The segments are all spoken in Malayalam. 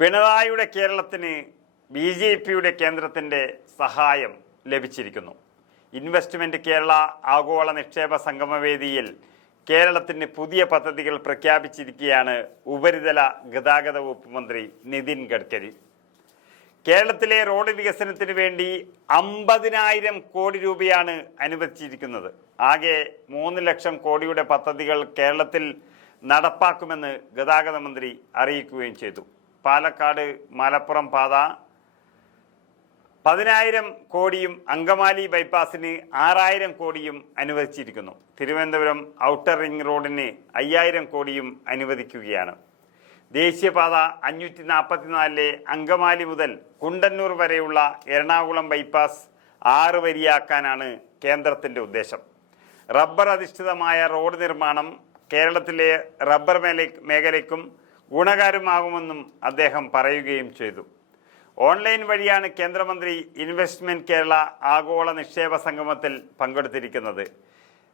പിണറായിയുടെ കേരളത്തിന് BJPയുടെ കേന്ദ്രത്തിൻ്റെ സഹായം ലഭിച്ചിരിക്കുന്നു. ഇൻവെസ്റ്റ്മെൻറ്റ് കേരള ആഗോള നിക്ഷേപ സംഗമവേദിയിൽ കേരളത്തിന് പുതിയ പദ്ധതികൾ പ്രഖ്യാപിച്ചിരിക്കുകയാണ് ഉപരിതല ഗതാഗത വകുപ്പ് മന്ത്രി നിതിൻ ഗഡ്കരി. കേരളത്തിലെ റോഡ് വികസനത്തിന് വേണ്ടി 50,000 കോടി രൂപയാണ് അനുവദിച്ചിരിക്കുന്നത്. ആകെ 3 ലക്ഷം കോടിയുടെ പദ്ധതികൾ കേരളത്തിൽ നടപ്പാക്കുമെന്ന് ഗതാഗത മന്ത്രി അറിയിക്കുകയും ചെയ്തു. പാലക്കാട് മലപ്പുറം പാത 10,000 കോടിയും അങ്കമാലി ബൈപ്പാസിന് 6,000 കോടിയും അനുവദിച്ചിരിക്കുന്നു. തിരുവനന്തപുരം ഔട്ടർ റിംഗ് റോഡിന് 5,000 കോടിയും അനുവദിക്കുകയാണ്. ദേശീയപാത 544 അങ്കമാലി മുതൽ കുണ്ടന്നൂർ വരെയുള്ള എറണാകുളം ബൈപ്പാസ് 6 വരിയാക്കാനാണ് കേന്ദ്രത്തിൻ്റെ ഉദ്ദേശം. റബ്ബർ അധിഷ്ഠിതമായ റോഡ് നിർമ്മാണം കേരളത്തിലെ റബ്ബർ മേഖലയ്ക്കും ഗുണകരമാകുമെന്നും അദ്ദേഹം പറയുകയും ചെയ്തു. ഓൺലൈൻ വഴിയാണ് കേന്ദ്രമന്ത്രി ഇൻവെസ്റ്റ്മെൻറ്റ് കേരള ആഗോള നിക്ഷേപ സംഗമത്തിൽ പങ്കെടുത്തിരിക്കുന്നത്.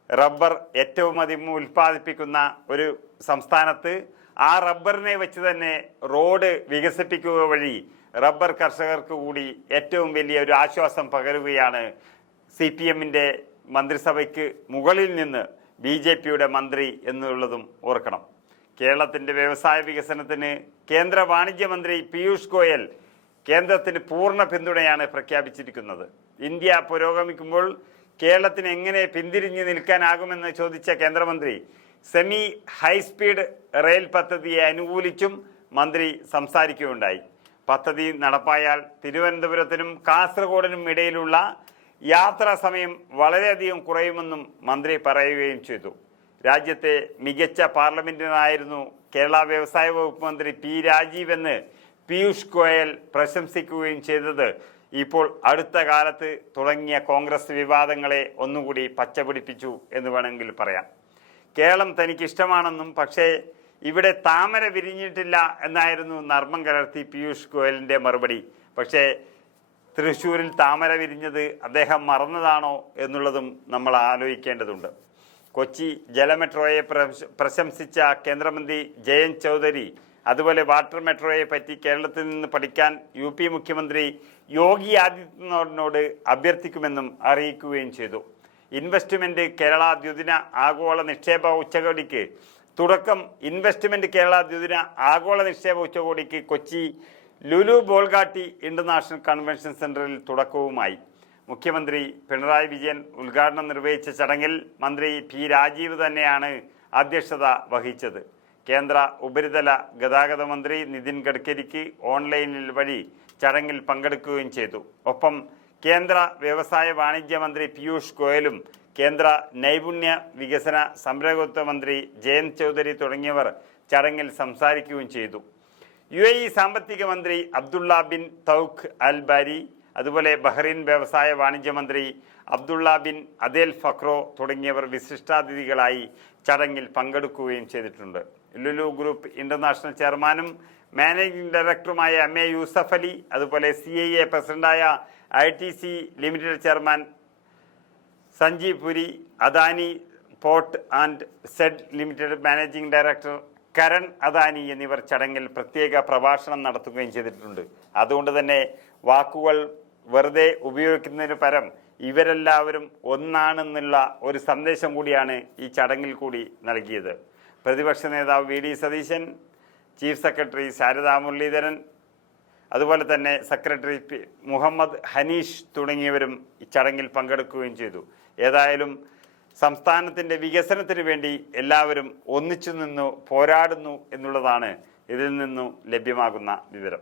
റബ്ബർ ഏറ്റവും അധികം ഉൽപ്പാദിപ്പിക്കുന്ന ഒരു സംസ്ഥാനത്ത് ആ റബ്ബറിനെ വെച്ച് തന്നെ റോഡ് വികസിപ്പിക്കുക വഴി റബ്ബർ കർഷകർക്ക് കൂടി ഏറ്റവും വലിയ ഒരു ആശ്വാസം പകരുകയാണ് CPMൻ്റെ മന്ത്രിസഭയ്ക്ക് മുകളിൽ നിന്ന് BJPയുടെ മന്ത്രി എന്നുള്ളതും ഓർക്കണം. കേരളത്തിൻ്റെ വ്യവസായ വികസനത്തിന് കേന്ദ്ര വാണിജ്യ മന്ത്രി പീയൂഷ് ഗോയൽ കേന്ദ്രത്തിന് പൂർണ്ണ പിന്തുണയാണ് പ്രഖ്യാപിച്ചിരിക്കുന്നത്. ഇന്ത്യ പുരോഗമിക്കുമ്പോൾ കേരളത്തിന് എങ്ങനെ പിന്തിരിഞ്ഞ് നിൽക്കാനാകുമെന്ന് ചോദിച്ച കേന്ദ്രമന്ത്രി സെമി ഹൈസ്പീഡ് റെയിൽ പദ്ധതിയെ അനുകൂലിച്ചും മന്ത്രി സംസാരിക്കുകയുണ്ടായി. പദ്ധതി നടപ്പായാൽ തിരുവനന്തപുരത്തിനും കാസർഗോഡിനും ഇടയിലുള്ള യാത്രാ സമയം വളരെയധികം കുറയുമെന്നും മന്ത്രി പറയുകയും ചെയ്തു. രാജ്യത്തെ മികച്ച പാർലമെന്റിനായിരുന്നു കേരള വ്യവസായ വകുപ്പ് മന്ത്രി P. രാജീവ് എന്ന് പീയൂഷ് ഗോയൽ പ്രശംസിക്കുകയും ചെയ്തത് ഇപ്പോൾ അടുത്ത കാലത്ത് തുടങ്ങിയ കോൺഗ്രസ് വിവാദങ്ങളെ ഒന്നുകൂടി പച്ചപിടിപ്പിച്ചു എന്ന് വേണമെങ്കിൽ പറയാം. കേരളം തനിക്കിഷ്ടമാണെന്നും പക്ഷേ ഇവിടെ താമര വിരിഞ്ഞിട്ടില്ല എന്നായിരുന്നു നർമ്മം കലർത്തി പീയൂഷ് ഗോയലിൻ്റെ മറുപടി. പക്ഷേ തൃശ്ശൂരിൽ താമര വിരിഞ്ഞത് അദ്ദേഹം മറന്നതാണോ എന്നുള്ളതും നമ്മൾ ആലോചിക്കേണ്ടതുണ്ട്. കൊച്ചി ജലമെട്രോയെ പ്രശംസിച്ച കേന്ദ്രമന്ത്രി ജയന്ത് ചൗധരി അതുപോലെ വാട്ടർ മെട്രോയെ പറ്റി കേരളത്തിൽ നിന്ന് പഠിക്കാൻ UP മുഖ്യമന്ത്രി യോഗി ആദിത്യനാഥിനോട് അഭ്യർത്ഥിക്കുമെന്നും അറിയിക്കുകയും ചെയ്തു. ഇൻവെസ്റ്റ്മെൻറ്റ് കേരള ദ്വിദിന ആഗോള നിക്ഷേപ ഉച്ചകോടിക്ക് തുടക്കം. ഇൻവെസ്റ്റ്മെൻറ്റ് കേരള ദ്വിദിന ആഗോള നിക്ഷേപ ഉച്ചകോടിക്ക് കൊച്ചി ലുലു ബോൾഗാട്ടി ഇൻ്റർനാഷണൽ കൺവെൻഷൻ സെൻറ്ററിൽ തുടക്കവുമായി. മുഖ്യമന്ത്രി പിണറായി വിജയൻ ഉദ്ഘാടനം നിർവഹിച്ച ചടങ്ങിൽ മന്ത്രി P. രാജീവ് തന്നെയാണ് അധ്യക്ഷത വഹിച്ചത്. കേന്ദ്ര ഉപരിതല ഗതാഗത മന്ത്രി നിതിൻ ഗഡ്കരിക്ക് ഓൺലൈനിൽ വഴി ചടങ്ങിൽ പങ്കെടുക്കുകയും ചെയ്തു. ഒപ്പം കേന്ദ്ര വ്യവസായ വാണിജ്യ മന്ത്രി പീയൂഷ് ഗോയലും കേന്ദ്ര നൈപുണ്യ വികസന സംരംഭകത്വ മന്ത്രി ജയന്ത് ചൗധരി തുടങ്ങിയവർ ചടങ്ങിൽ സംസാരിക്കുകയും ചെയ്തു. UAE സാമ്പത്തിക മന്ത്രി അബ്ദുള്ള ബിൻ തൗഖ് അൽ ബാരി അതുപോലെ ബഹ്റൈൻ വ്യവസായ വാണിജ്യ മന്ത്രി അബ്ദുള്ള ബിൻ അദേൽ ഫക്രോ തുടങ്ങിയവർ വിശിഷ്ടാതിഥികളായി ചടങ്ങിൽ പങ്കെടുക്കുകയും ചെയ്തിട്ടുണ്ട്. ലുലു ഗ്രൂപ്പ് ഇൻ്റർനാഷണൽ ചെയർമാനും മാനേജിംഗ് ഡയറക്ടറുമായ MA യൂസഫ് അലി അതുപോലെ CIA പ്രസിഡന്റായ ITC limited chairman Sanjiv Puri, Adani port and SEZ limited managing director Karan Adani എന്നിവർ ചടങ്ങിൽ പ്രത്യേക പ്രഭാഷണം നടത്തുകയും ചെയ്തിട്ടുണ്ട്. അതുകൊണ്ട് തന്നെ വാക്കുകൾ വെറുതെ ഉപയോഗിക്കുന്നതിന് പരം ഇവരെല്ലാവരും ഒന്നാണെന്നുള്ള ഒരു സന്ദേശം കൂടിയാണ് ഈ ചടങ്ങിൽ കൂടി നൽകിയത്. പ്രതിപക്ഷ നേതാവ് VD Satheesan, chief secretary Sarada Muraleedharan അതുപോലെ തന്നെ സെക്രട്ടറി മുഹമ്മദ് ഹനീഷ് തുടങ്ങിയവരും ഈ ചടങ്ങിൽ പങ്കെടുക്കുകയും ചെയ്തു. ഏതായാലും സംസ്ഥാനത്തിൻ്റെ വികസനത്തിന് വേണ്ടി എല്ലാവരും ഒന്നിച്ചു നിന്നു പോരാടുന്നു എന്നുള്ളതാണ് ഇതിൽ നിന്നും ലഭ്യമാകുന്ന വിവരം.